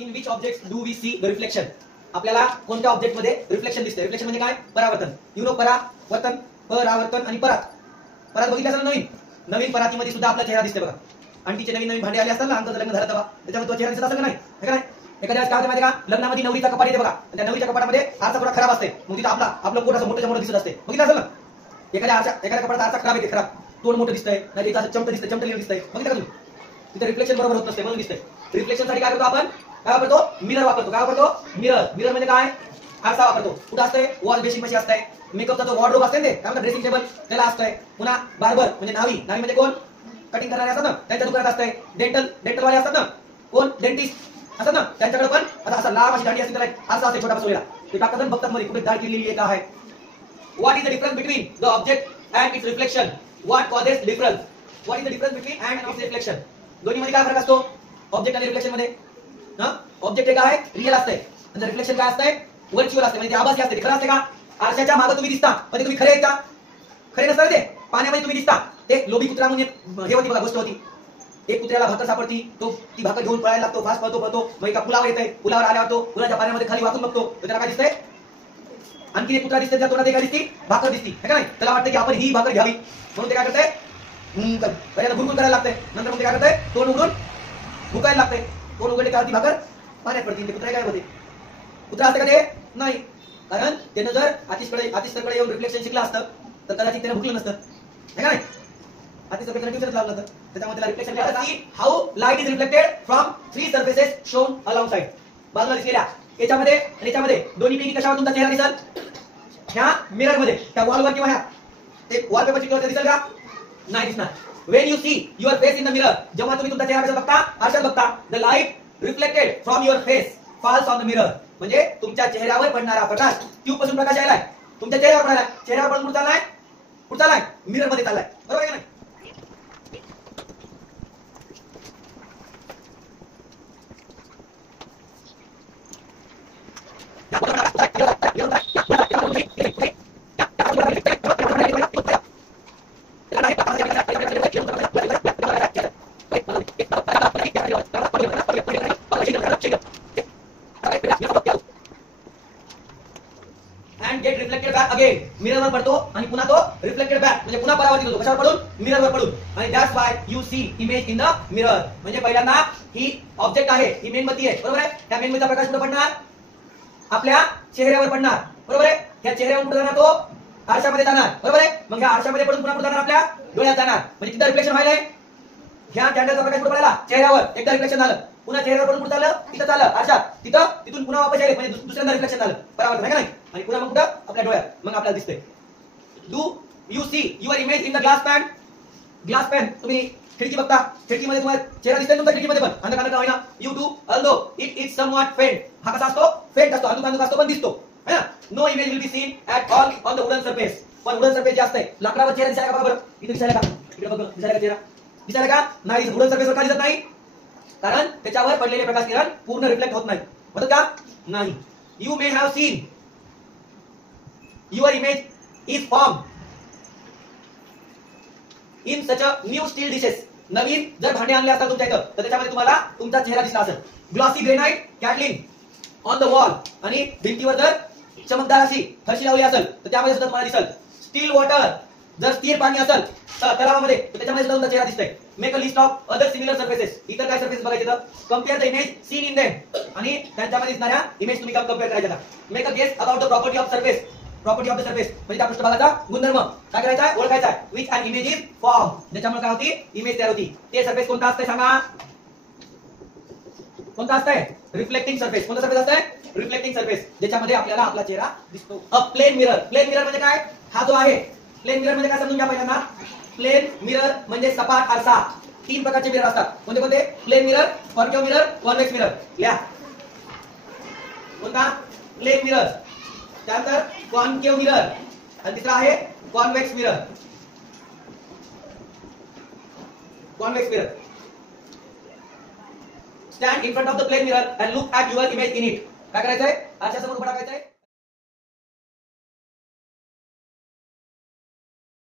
In which object do we see the reflection. आपल्याला कोणत्या object मध्ये रिफ्लेक्शन दिसते. रिफ्लेक्शन म्हणजे काय? परावर्तन. परावर्तन, परावर्तन आणि परात. परात बघितलं असेल नवीन नवीन परातीमध्ये सुद्धा आपला चेहरा दिसते बघा. आणखीचे नवीन नवीन भांडे आले असतात ना, आमचं लग्न झालं तेव्हा त्याच्यामध्ये तो चेहरा दिसत असेल का नाही? हे का नाही? एखाद्या काय होतं माहिती का, लग्नामध्ये नवरीचा कपाट येते बघा, त्या नवरीच्या कपाटामध्ये आरसा थोडा खराब असते, मग तिथं आपलं पोट असं मोठं मोठं दिसत असते. बघितलं असेल ना? एखाद्या कपाटाचा आरसा खराब येते, खराब तोंड मोठं दिसतंय, नाही असं चमटलेलं दिसतंय. बघितलं का तुम्ही? तिथे रिफ्लेक्शन बरोबर होत नसते म्हणून दिसतंय. रिफ्लेक्शन साठी काय करतो आपण? काय वापरतो? मिरर वापरतो. काय वापरतो? मिरर. मिरर म्हणजे काय? आरसा वापरतो. कुठं असतंय? वॉल बेसिन पाशी असतंय. मेकअपचा जो वॉर्डरोब असते ते काय म्हणतात, ड्रेसिंग टेबल, त्याला असतंय. पुन्हा बार्बर म्हणजे नावी म्हणजे कोण? कटिंग करणारे असतात ना, त्यांच्या दुकानात असतंय. डेंटल वाले असतात ना, कोण? डेंटिस्ट असतात ना, त्यांच्याकडे पण आता असं लांब अशी दाढी असते, त्याला आरसा असते छोटा बसवलेला. ते टाकतात बघतात मध्ये कुठे दाढ केलेली आहे का आहे. What is the difference between the object and it's reflection? What causes difference? What is the difference between and it's reflection? दोन्ही मध्ये काय फरक असतो ऑब्जेक्ट आणि रिफ्लेक्शन मध्ये? ऑब्जेक्ट हे काय? रिअल असतंय आणि रिफ्लेक्शन काय असतंय? व्हर्च्युअल असते. म्हणजे ते आभासी असते. खरं असते का? आरशाच्या मागे तुम्ही दिसता पण ते तुम्ही खरे आहेत का? खरे नसतात. ते पाण्यामध्ये तुम्ही दिसता. ते लोभी कुत्रा म्हणजे हे होती बघा, गोष्ट होती. एक कुत्र्याला भाकर सापडती, तो ती भाकर घेऊन पळायला लागतो, फास्ट पळतो. मग एका पुलावर येतोय, पुलावर आल्यावर तो पुलाच्या पाण्यामध्ये खाली वाकून बघतो, तर त्याला काय दिसतंय? आणखी एक कुत्रा दिसते, त्या तोंडात काय दिसती? भाकर दिसती. है का नाही? त्याला वाटतं की आपण ही भाकर घ्यावी, म्हणून ते काय करतंय? पहिल्यांदा गुणगुण करायला लागतंय, नंतर मग ते काय करतंय? तोंड उघडून भुकायला लागतंय. तोंड उघडले त्यावरती भाकर पाण्यात पडते. ते कुत्रा काय होते? कुत्रा असते का ते? नाही. कारण त्यानं जर आतिशकडे येऊन रिफ्लेक्शन शिकलं असतं तर कदाचित त्याला भुकलं नसतं. है का नाही? आतिशकडे ट्युशनच लावलं होतं, त्याच्यामध्ये त्याला रिफ्लेक्शन करायचं. How light is reflected from three surfaces shown along side. बाजूला दिसलेल्या याच्यामध्ये आणि याच्यामध्ये दोन्ही पैकी कशावर तुमचा चेहरा दिसेल? ह्या मिरर मध्ये, त्या वॉलवर किंवा ह्या ते वॉलपेपर चिकटवलं दिसेल का? नाही दिसणार. When you see your face in the mirror, जेव्हा तुम्ही तुमचा चेहरा कसा बघता? आरशात बघता. The light reflected from your face falls on the mirror. म्हणजे तुमच्या चेहऱ्यावर पडणारा प्रकाश, ट्यूब पासून प्रकाश यायलाय, तुमच्या चेहऱ्यावर पडायला. चेहऱ्यावर पडून कुठे चाललाय? मिरर मध्ये चाललाय. बरोबर आहे का नाही? and get reflected back again. मिररवर पडतो आणि पुन्हा तो रिफ्लेक्टेड बॅक म्हणजे पुन्हा परावर्तित होतो. कशावर पडून? मिररवर पडून. आणि that's why you see image in the mirror. म्हणजे पहिल्यांदा ही ऑब्जेक्ट आहे, ही मेणबत्ती आहे. बरोबर आहे? त्या मेणबत्तीचा प्रकाश कुठे पडणार? आपल्या चेहऱ्यावर पडणार. बरोबर आहे? या चेहऱ्यावर कुठे जाणार? तो आरशामध्ये जाणार. बरोबर आहे? मग ह्या आरशामध्ये पडून पुन्हा कुठे जाणार? आपल्या डोळ्यात जाणार. म्हणजे तिथं रिफ्लेक्शन व्हायलाय. ह्या कॅन्डलचा प्रकाश कुठे पडायला? चेहऱ्यावर. एकदा रिफ्लेक्शन झालं, पुन्हा चेहऱ्यावर पडून कुठे चाललं? तिथं चाललं आरशात. तिथून पुन्हा वापस यायला म्हणजे दुसऱ्यांदा रिफ्लेक्शन झालं, परावर्तन आहे का नाही? आणि पुन्हा मग कुठं? आपल्या डोळ्यात. मग आपल्याला दिसतंय. Do you see your image in the glass pan? Glass pan तुम्ही खिडकी बघता, खिडकीमध्ये तुम्हाला चेहरा दिसतोय तुमच्या खिडकीमध्ये पण. अंधकार होईना. You do although it is somewhat faint. हा कसा असतो? फेंट असतो, अंधुक असतो पण दिसतो, है ना? No image will be seen at all on the wooden surface. पण वुडन सरफेस जे असते, लाकडावर चेहरा दिसायला का? बरोबर इथे दिसायला का? इकडे बघ, दिसायला का चेहरा? दिसायला का? नाही. वुडन सरफेसवर का दिसत नाही? कारण त्याच्यावर पडलेले प्रकाश किरण पूर्ण रिफ्लेक्ट होत नाही. होतं का? नाही. You may have seen your image is form in such a new steel dishes. नवीन जर भांडे आणले असतात तुमच्या इथं तर त्याच्यामध्ये तुम्हाला तुमचा चेहरा दिसला असेल. ग्लॉसी ग्रेनाइट कॅटलिन ऑन द वॉल. आणि भिंतीवर जर चमकदार अशी फरशी लावली असेल तर त्यामध्ये सुद्धा तुम्हाला दिसेल. स्टील वॉटर, जर स्थिर पाणी असेल तलावामध्ये तर त्याच्यामध्ये सुद्धा तुमचा चेहरा दिसतोय. Make a list of other similar surfaces. इतर काय सर्फेस बघायचे तर compare the image seen in them. आणि त्यांच्यामध्ये दिसणाऱ्या इमेज तुम्ही कम्पेअर करायच्या. Make a guess about the property of surface. Property of the surface म्हणजे त्या पृष्ठभागाचा गुणधर्म काय करायचा आहे? ओळखायचा आहे. Which an image is form. ज्याच्यामुळे काय होती? इमेज तयार होती. ते सर्फेस कोणता असतंय सांगा? कोणता असतंय? Reflecting surface. कोणता सर्फेस असतंय? रिफ्लेक्टिंग सर्फेस, ज्याच्यामध्ये आपल्याला आपला चेहरा दिसतो. अ प्लेन मिरर. प्लेन मिरर म्हणजे काय? हा जो आहे प्लेन मिरर म्हणजे काय समजून घ्या पहिल्यांदा. प्लेन मिरर म्हणजे सपाट आरसा. तीन प्रकारचे मिरर असतात. कोणते कोणते? Plane mirror, concave mirror, convex mirror. लिहा. कोणता? प्लेन मिरर, त्यानंतर कॉन्केव्ह मिरर आणि तिसरा आहे convex mirror. Convex mirror. Stand in front of the plane mirror and look at your image in it. काय करायचंय? आरशासमोर उभं राहायचंय.